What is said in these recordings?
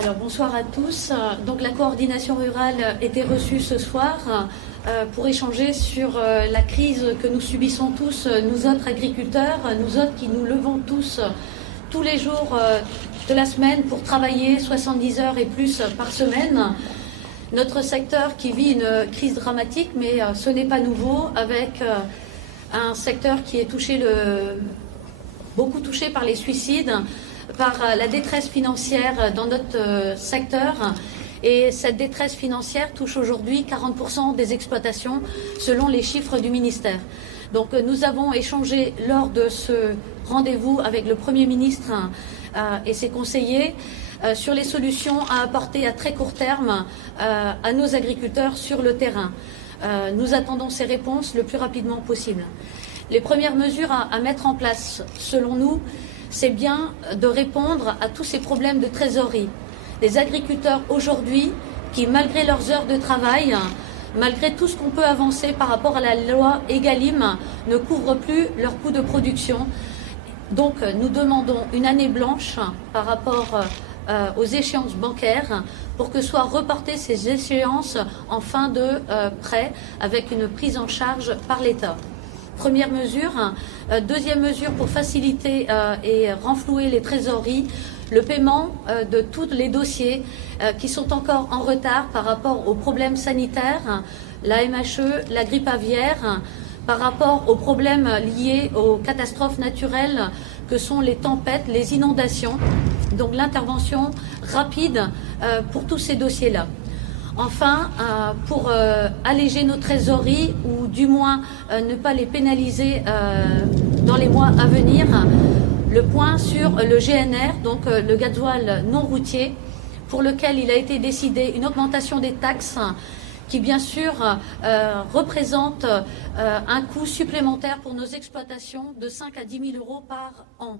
Alors bonsoir à tous. Donc la coordination rurale était reçue ce soir pour échanger sur la crise que nous subissons tous, nous autres agriculteurs, nous autres qui nous levons tous les jours de la semaine pour travailler 70 heures et plus par semaine. Notre secteur qui vit une crise dramatique, mais ce n'est pas nouveau, avec un secteur qui est beaucoup touché par les suicides, par la détresse financière dans notre secteur. Et cette détresse financière touche aujourd'hui 40% des exploitations selon les chiffres du ministère. Donc nous avons échangé lors de ce rendez-vous avec le Premier ministre et ses conseillers sur les solutions à apporter à très court terme à nos agriculteurs sur le terrain. Nous attendons ces réponses le plus rapidement possible. Les premières mesures à mettre en place, selon nous, c'est bien de répondre à tous ces problèmes de trésorerie. Les agriculteurs aujourd'hui qui, malgré leurs heures de travail, malgré tout ce qu'on peut avancer par rapport à la loi Egalim, ne couvrent plus leurs coûts de production. Donc nous demandons une année blanche par rapport aux échéances bancaires pour que soient reportées ces échéances en fin de prêt avec une prise en charge par l'État. Première mesure. Deuxième mesure pour faciliter et renflouer les trésoreries, le paiement de tous les dossiers qui sont encore en retard par rapport aux problèmes sanitaires, la MHE, la grippe aviaire, par rapport aux problèmes liés aux catastrophes naturelles que sont les tempêtes, les inondations. Donc l'intervention rapide pour tous ces dossiers-là. Enfin, pour alléger nos trésoreries ou du moins ne pas les pénaliser dans les mois à venir, le point sur le GNR, donc le gasoil non routier, pour lequel il a été décidé une augmentation des taxes qui bien sûr représente un coût supplémentaire pour nos exploitations de 5 à 10 000 euros par an.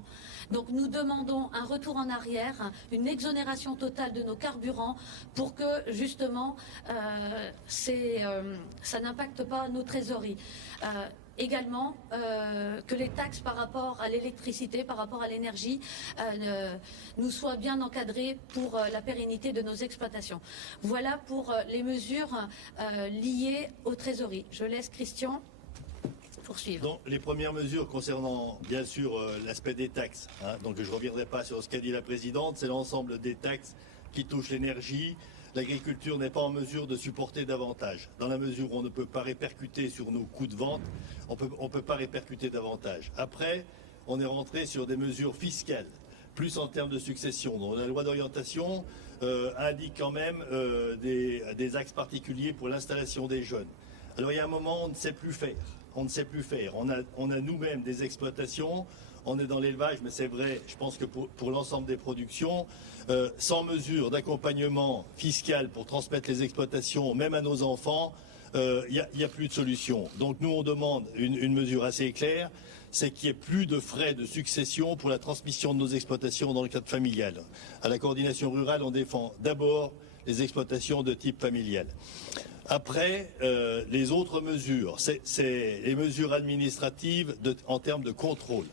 Donc nous demandons un retour en arrière, une exonération totale de nos carburants pour que justement ça n'impacte pas nos trésoreries. Également que les taxes par rapport à l'électricité, par rapport à l'énergie, nous soient bien encadrées pour la pérennité de nos exploitations. Voilà pour les mesures liées aux trésoreries. Je laisse Christian poursuivre. Donc, les premières mesures concernant bien sûr l'aspect des taxes, donc je ne reviendrai pas sur ce qu'a dit la présidente, c'est l'ensemble des taxes qui touchent l'énergie. L'agriculture n'est pas en mesure de supporter davantage. Dans la mesure où on ne peut pas répercuter sur nos coûts de vente, on ne peut pas répercuter davantage. Après, on est rentré sur des mesures fiscales, plus en termes de succession. Donc la loi d'orientation indique quand même des axes particuliers pour l'installation des jeunes. Alors il y a un moment, on ne sait plus faire. On ne sait plus faire. On a nous-mêmes des exploitations. On est dans l'élevage, mais c'est vrai, je pense que pour l'ensemble des productions, sans mesure d'accompagnement fiscal pour transmettre les exploitations, même à nos enfants, il n'y a plus de solution. Donc nous, on demande une mesure assez claire, c'est qu'il n'y ait plus de frais de succession pour la transmission de nos exploitations dans le cadre familial. À la coordination rurale, on défend d'abord les exploitations de type familial. Après, les autres mesures, c'est les mesures administratives en termes de contrôle.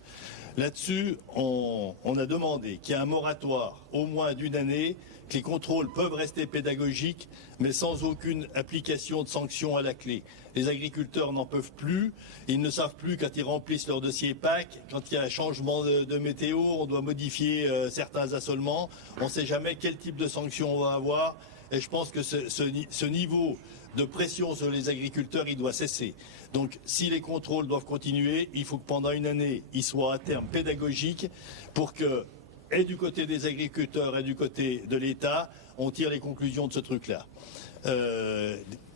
Là-dessus, on a demandé qu'il y ait un moratoire au moins d'une année, que les contrôles peuvent rester pédagogiques, mais sans aucune application de sanctions à la clé. Les agriculteurs n'en peuvent plus, ils ne savent plus quand ils remplissent leur dossier PAC, quand il y a un changement de météo, on doit modifier certains assolements, on ne sait jamais quel type de sanctions on va avoir, et je pense que ce niveau de pression sur les agriculteurs, il doit cesser. Donc, si les contrôles doivent continuer, il faut que pendant une année, ils soient à terme pédagogiques pour que, et du côté des agriculteurs et du côté de l'État, on tire les conclusions de ce truc-là.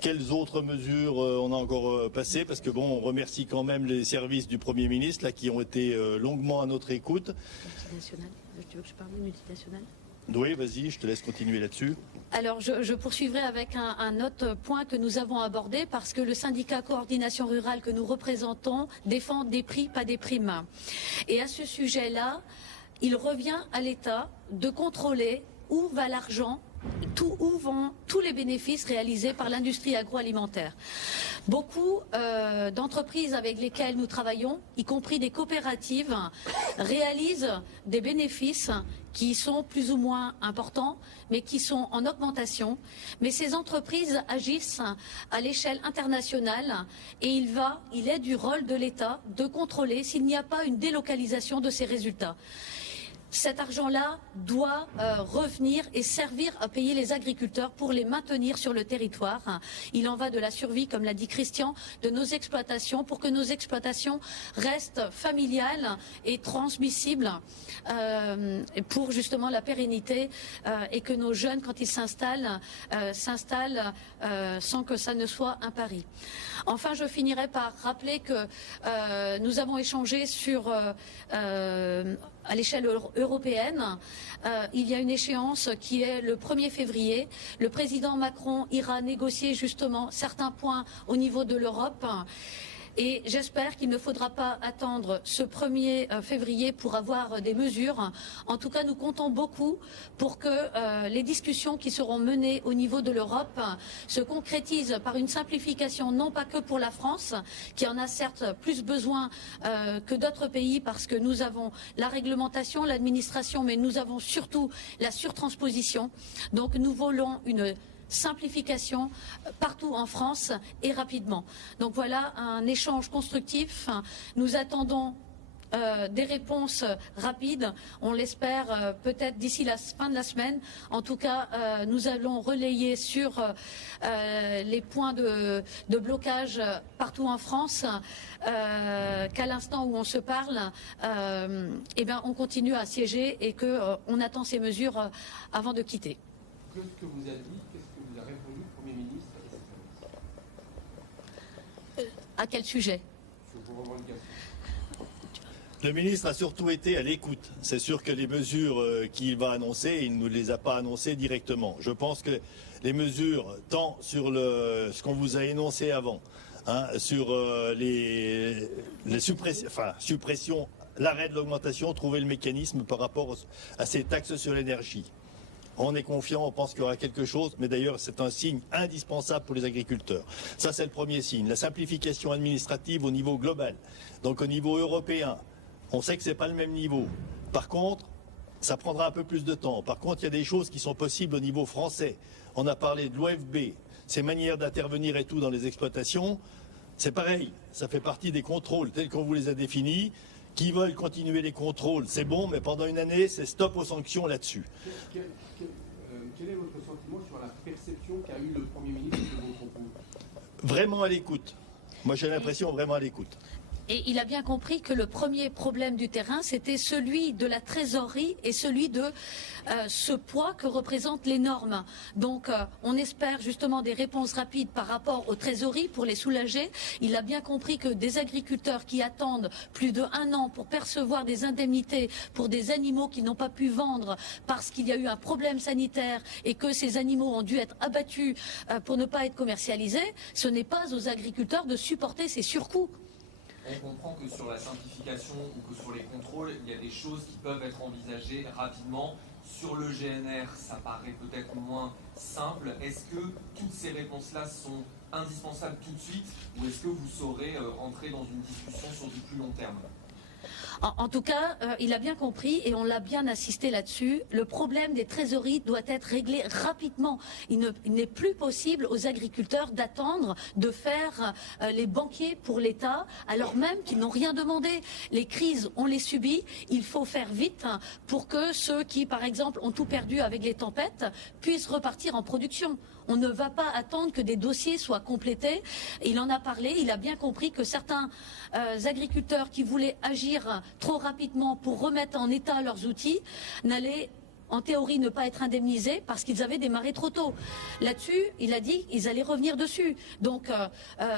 Quelles autres mesures on a encore passées? Parce que bon, on remercie quand même les services du Premier ministre là, qui ont été longuement à notre écoute. Multinationale. Tu veux que je parle de multinationale? Oui, vas-y, je te laisse continuer là-dessus. Alors, je poursuivrai avec un autre point que nous avons abordé parce que le syndicat Coordination Rurale que nous représentons défend des prix, pas des primes. Et à ce sujet-là, il revient à l'État de contrôler où va l'argent où vont tous les bénéfices réalisés par l'industrie agroalimentaire. Beaucoup d'entreprises avec lesquelles nous travaillons, y compris des coopératives, réalisent des bénéfices qui sont plus ou moins importants, mais qui sont en augmentation. Mais ces entreprises agissent à l'échelle internationale et il est du rôle de l'État de contrôler s'il n'y a pas une délocalisation de ces résultats. Cet argent-là doit revenir et servir à payer les agriculteurs pour les maintenir sur le territoire. Il en va de la survie, comme l'a dit Christian, de nos exploitations, pour que nos exploitations restent familiales et transmissibles pour justement la pérennité et que nos jeunes, quand ils s'installent, s'installent sans que ça ne soit un pari. Enfin, je finirai par rappeler que nous avons échangé sur à l'échelle européenne. Il y a une échéance qui est le 1er février. Le président Macron ira négocier justement certains points au niveau de l'Europe. Et j'espère qu'il ne faudra pas attendre ce 1er février pour avoir des mesures. En tout cas, nous comptons beaucoup pour que les discussions qui seront menées au niveau de l'Europe se concrétisent par une simplification, non pas que pour la France, qui en a certes plus besoin que d'autres pays, parce que nous avons la réglementation, l'administration, mais nous avons surtout la surtransposition. Donc nous voulons une simplification partout en France et rapidement. Donc voilà un échange constructif. Nous attendons des réponses rapides. On l'espère peut-être d'ici la fin de la semaine. En tout cas, nous allons relayer sur les points de blocage partout en France qu'à l'instant où on se parle, eh bien, on continue à siéger et qu'on attend ces mesures avant de quitter. Qu'est-ce que vous a dit? Qu'est-ce que vous a répondu le Premier ministre à quel sujet? Sur vos revendications. Le ministre a surtout été à l'écoute. C'est sûr que les mesures qu'il va annoncer, il ne nous les a pas annoncées directement. Je pense que les mesures, tant sur ce qu'on vous a énoncé avant, hein, sur les suppressions, l'arrêt de l'augmentation, trouver le mécanisme par rapport à ces taxes sur l'énergie. On est confiant, on pense qu'il y aura quelque chose, mais d'ailleurs c'est un signe indispensable pour les agriculteurs. Ça c'est le premier signe. La simplification administrative au niveau global, donc au niveau européen. On sait que ce n'est pas le même niveau. Par contre, ça prendra un peu plus de temps. Par contre, il y a des choses qui sont possibles au niveau français. On a parlé de l'OFB, ces manières d'intervenir et tout dans les exploitations. C'est pareil, ça fait partie des contrôles tels qu'on vous les a définis. Qui veulent continuer les contrôles, c'est bon, mais pendant une année, c'est stop aux sanctions là-dessus. Quel est votre sentiment sur la perception qu'a eu le Premier ministre de vos propos? Vraiment à l'écoute. Moi, j'ai l'impression vraiment à l'écoute. Et il a bien compris que le premier problème du terrain, c'était celui de la trésorerie et celui de ce poids que représentent les normes. Donc, on espère justement des réponses rapides par rapport aux trésoreries pour les soulager. Il a bien compris que des agriculteurs qui attendent plus d'1 an pour percevoir des indemnités pour des animaux qu'ils n'ont pas pu vendre parce qu'il y a eu un problème sanitaire et que ces animaux ont dû être abattus pour ne pas être commercialisés, ce n'est pas aux agriculteurs de supporter ces surcoûts. On comprend que sur la simplification ou que sur les contrôles, il y a des choses qui peuvent être envisagées rapidement. Sur le GNR, ça paraît peut-être moins simple. Est-ce que toutes ces réponses-là sont indispensables tout de suite ou est-ce que vous saurez entrer dans une discussion sur du plus long terme ? En tout cas, il a bien compris et on l'a bien assisté là-dessus. Le problème des trésoreries doit être réglé rapidement. Il n'est plus possible aux agriculteurs d'attendre, de faire les banquiers pour l'État, alors même qu'ils n'ont rien demandé. Les crises, on les subit. Il faut faire vite pour que ceux qui, par exemple, ont tout perdu avec les tempêtes, puissent repartir en production. On ne va pas attendre que des dossiers soient complétés. Il en a parlé, il a bien compris que certains agriculteurs qui voulaient agir trop rapidement pour remettre en état leurs outils n'allaient en théorie ne pas être indemnisés parce qu'ils avaient démarré trop tôt. Là-dessus, il a dit qu'ils allaient revenir dessus. Donc,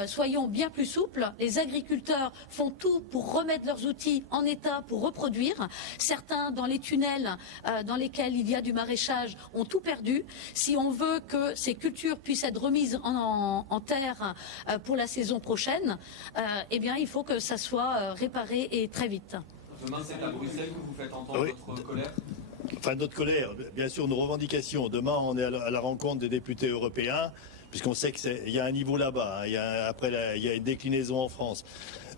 soyons bien plus souples. Les agriculteurs font tout pour remettre leurs outils en état pour reproduire. Certains, dans les tunnels dans lesquels il y a du maraîchage, ont tout perdu. Si on veut que ces cultures puissent être remises en terre pour la saison prochaine, eh bien, il faut que ça soit réparé et très vite. Demain, c'est à Bruxelles que vous faites entendre votre colère. enfin notre colère, bien sûr nos revendications. Demain, on est à la rencontre des députés européens, puisqu'on sait qu'il y a un niveau là-bas. Hein, il y a une déclinaison en France.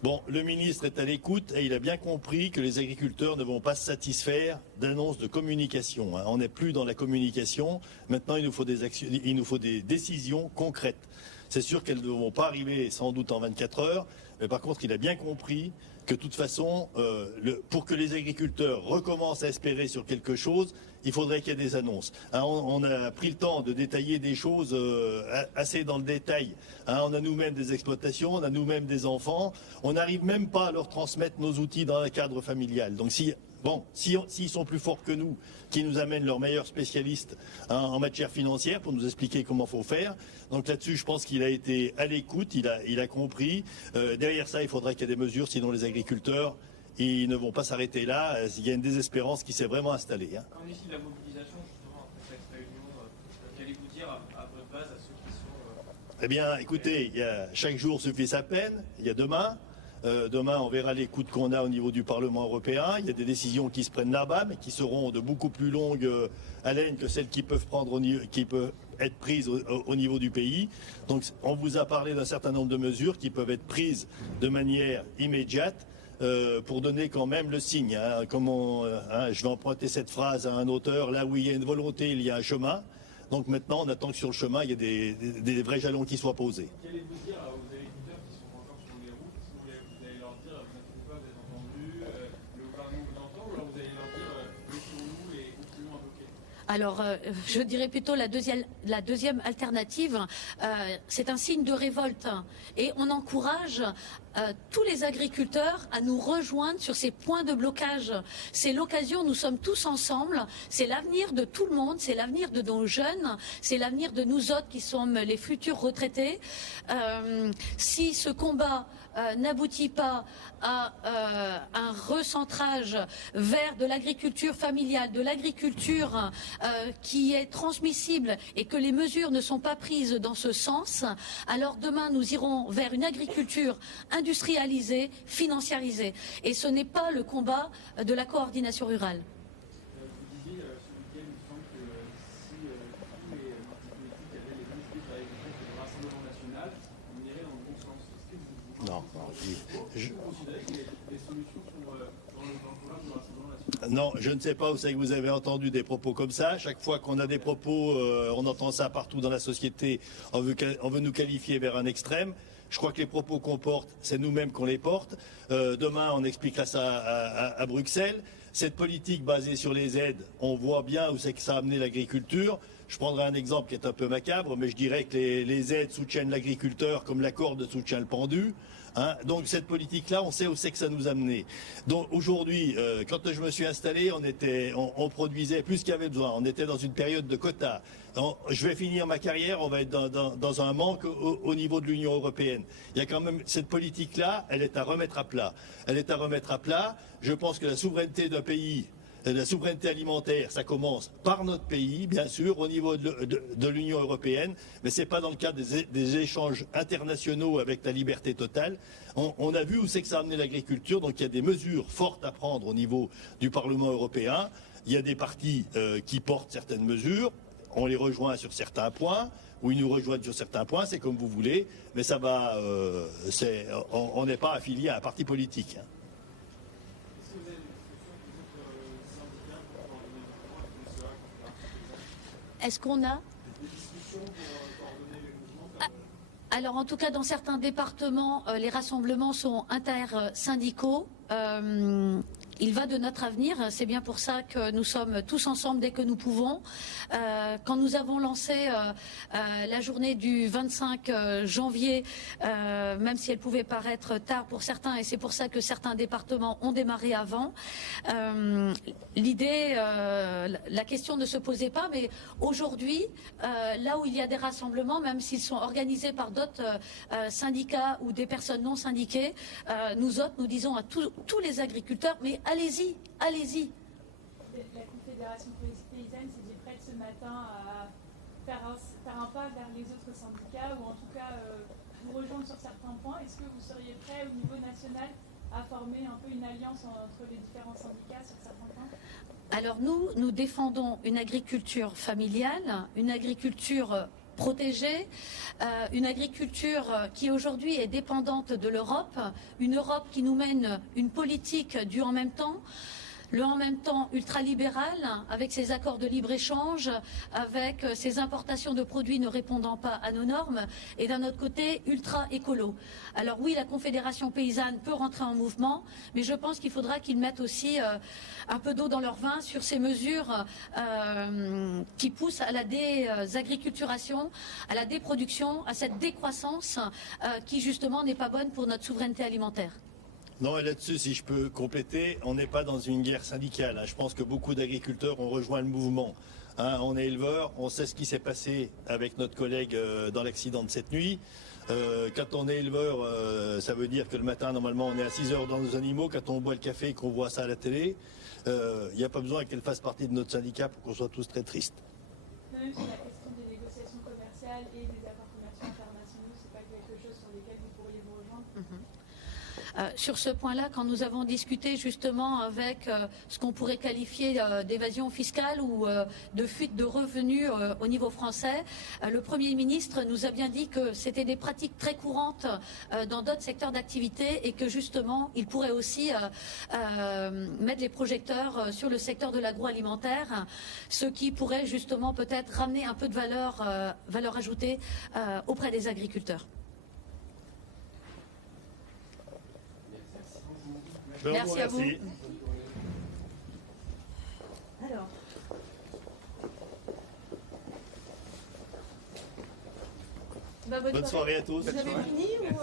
Bon, le ministre est à l'écoute et il a bien compris que les agriculteurs ne vont pas se satisfaire d'annonces de communication. Hein. On n'est plus dans la communication. Maintenant, il nous faut des décisions concrètes. C'est sûr qu'elles ne vont pas arriver sans doute en 24 heures, mais par contre, il a bien compris que de toute façon, pour que les agriculteurs recommencent à espérer sur quelque chose, il faudrait qu'il y ait des annonces. Hein, on a pris le temps de détailler des choses assez dans le détail. Hein, on a nous-mêmes des exploitations, on a nous-mêmes des enfants. On n'arrive même pas à leur transmettre nos outils dans un cadre familial. Donc s'ils sont plus forts que nous, qui nous amènent leurs meilleurs spécialistes en matière financière pour nous expliquer comment il faut faire. Donc là-dessus, je pense qu'il a été à l'écoute, il a compris. Derrière ça, il faudrait qu'il y ait des mesures, sinon les agriculteurs, ils ne vont pas s'arrêter là. Il y a une désespérance qui s'est vraiment installée. Hein. Qu'en est-il de la mobilisation, justement, après cette réunion? Qu'allez-vous dire à votre base, à ceux qui sont... Eh bien, écoutez, chaque jour suffit sa peine. Il y a demain. Demain, on verra l'écoute qu'on a au niveau du Parlement européen. Il y a des décisions qui se prennent là-bas, mais qui seront de beaucoup plus longue haleine que celles qui peuvent être prises au niveau du pays. Donc, on vous a parlé d'un certain nombre de mesures qui peuvent être prises de manière immédiate pour donner quand même le signe. Hein, je vais emprunter cette phrase à un auteur, là où il y a une volonté, il y a un chemin. Donc maintenant, on attend que sur le chemin, il y ait des vrais jalons qui soient posés. Qu'allez-vous dire aux agriculteurs qui sont encore sur les routes? Vous allez leur dire, vous inquiétez pas, vous êtes entendus, le gouvernement vous entend, ou alors vous allez leur dire, laissons-nous et continuons à bloquer? Alors, je dirais plutôt la deuxième alternative, c'est un signe de révolte. Et on encourage tous les agriculteurs à nous rejoindre sur ces points de blocage. C'est l'occasion, nous sommes tous ensemble, c'est l'avenir de tout le monde, c'est l'avenir de nos jeunes, c'est l'avenir de nous autres qui sommes les futurs retraités. Si ce combat n'aboutit pas à un recentrage vers de l'agriculture familiale, de l'agriculture qui est transmissible et que les mesures ne sont pas prises dans ce sens, alors demain nous irons vers une agriculture industrialisée, financiarisée. Et ce n'est pas le combat de la coordination rurale. Vous disiez ce week-end, il me semble que si tous les partis politiques avaient les mêmes chiffres avec le Rassemblement national, on irait dans le bon sens. Est-ce que vous considérez que les solutions sont dans le programme du Rassemblement national? Non, je ne sais pas, vous savez que vous avez entendu des propos comme ça. Chaque fois qu'on a des propos, on entend ça partout dans la société, on veut nous qualifier vers un extrême. Je crois que les propos qu'on porte, c'est nous-mêmes qu'on les porte. Demain, on expliquera ça à Bruxelles. Cette politique basée sur les aides, on voit bien où c'est que ça a amené l'agriculture. Je prendrai un exemple qui est un peu macabre, mais je dirais que les aides soutiennent l'agriculteur comme la corde soutient le pendu. Hein. Donc cette politique-là, on sait où c'est que ça nous a amené. Donc aujourd'hui, quand je me suis installé, on produisait plus qu'il y avait besoin. On était dans une période de quotas. Je vais finir ma carrière, on va être dans un manque au niveau de l'Union européenne. Il y a quand même cette politique-là, elle est à remettre à plat. Elle est à remettre à plat. Je pense que la souveraineté d'un pays, la souveraineté alimentaire, ça commence par notre pays, bien sûr, au niveau de l'Union européenne, mais ce n'est pas dans le cadre des échanges internationaux avec la liberté totale. On a vu où c'est que ça a amené l'agriculture, donc il y a des mesures fortes à prendre au niveau du Parlement européen. Il y a des partis qui portent certaines mesures, on les rejoint sur certains points, ou ils nous rejoignent sur certains points, c'est comme vous voulez, mais ça va, on n'est pas affilié à un parti politique. Hein. Est-ce qu'on a Alors en tout cas dans certains départements, les rassemblements sont intersyndicaux. Il va de notre avenir, c'est bien pour ça que nous sommes tous ensemble dès que nous pouvons. Quand nous avons lancé la journée du 25 janvier, même si elle pouvait paraître tard pour certains, et c'est pour ça que certains départements ont démarré avant, l'idée, la question ne se posait pas, mais aujourd'hui, là où il y a des rassemblements, même s'ils sont organisés par d'autres syndicats ou des personnes non syndiquées, nous autres, nous disons à tous les agriculteurs, mais allez-y, allez-y. La Confédération paysanne s'est dit prête ce matin à faire un pas vers les autres syndicats ou en tout cas vous rejoindre sur certains points. Est-ce que vous seriez prêt au niveau national à former un peu une alliance entre les différents syndicats sur certains points ? Alors nous défendons une agriculture familiale, une agriculture protégée, une agriculture qui aujourd'hui est dépendante de l'Europe, une Europe qui nous mène une politique du en même temps. Le en même temps ultralibéral, avec ses accords de libre-échange, avec ses importations de produits ne répondant pas à nos normes, et d'un autre côté, ultra-écolo. Alors oui, la Confédération paysanne peut rentrer en mouvement, mais je pense qu'il faudra qu'ils mettent aussi un peu d'eau dans leur vin sur ces mesures qui poussent à la désagriculturation, à la déproduction, à cette décroissance qui justement n'est pas bonne pour notre souveraineté alimentaire. Non, et là-dessus, si je peux compléter, on n'est pas dans une guerre syndicale. Je pense que beaucoup d'agriculteurs ont rejoint le mouvement. On est éleveurs, on sait ce qui s'est passé avec notre collègue dans l'accident de cette nuit. Quand on est éleveur, ça veut dire que le matin, normalement, on est à 6 heures dans nos animaux. Quand on boit le café et qu'on voit ça à la télé, il n'y a pas besoin qu'elle fasse partie de notre syndicat pour qu'on soit tous très tristes. Même sur la question des négociations commerciales et des accords commerciaux internationaux, c'est pas quelque chose sur lesquels vous pourriez vous rejoindre? Sur ce point-là, quand nous avons discuté justement avec ce qu'on pourrait qualifier d'évasion fiscale ou de fuite de revenus au niveau français, le Premier ministre nous a bien dit que c'était des pratiques très courantes dans d'autres secteurs d'activité et que justement, il pourrait aussi mettre les projecteurs sur le secteur de l'agroalimentaire, ce qui pourrait justement peut-être ramener un peu de valeur ajoutée auprès des agriculteurs. Merci à vous. Alors. Bonne soirée à tous. Vous avez fini ou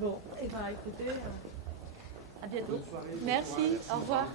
Bon, et écoutez, à bientôt. Merci, au revoir.